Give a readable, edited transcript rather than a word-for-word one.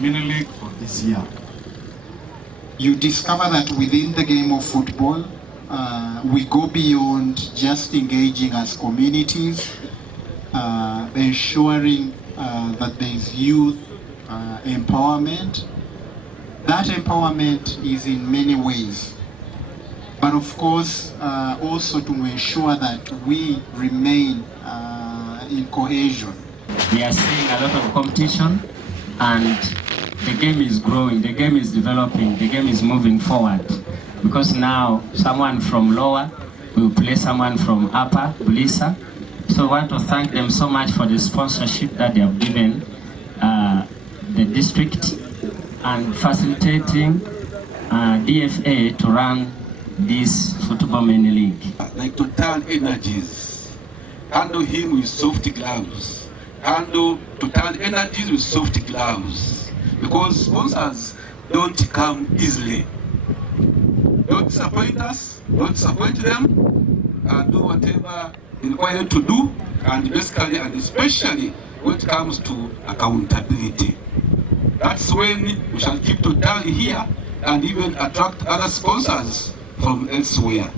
mini league for this year. You discover that within the game of football, we go beyond just engaging as communities, ensuring that there is youth empowerment. That empowerment is in many ways, but of course also to ensure that we remain in cohesion. We are seeing a lot of competition, and the game is growing, the game is developing, the game is moving forward, because now someone from lower will play someone from upper, Bulisa. So I want to thank them so much for the sponsorship that they have given the district and facilitating DFA to run this football mini league. Like Total Energies, handle him with soft gloves. Handle Total Energies with soft gloves. Because sponsors don't come easily. Don't disappoint us, don't disappoint them, do whatever they require to do, and basically and especially when it comes to accountability. That's when we shall keep Total here and even attract other sponsors from elsewhere.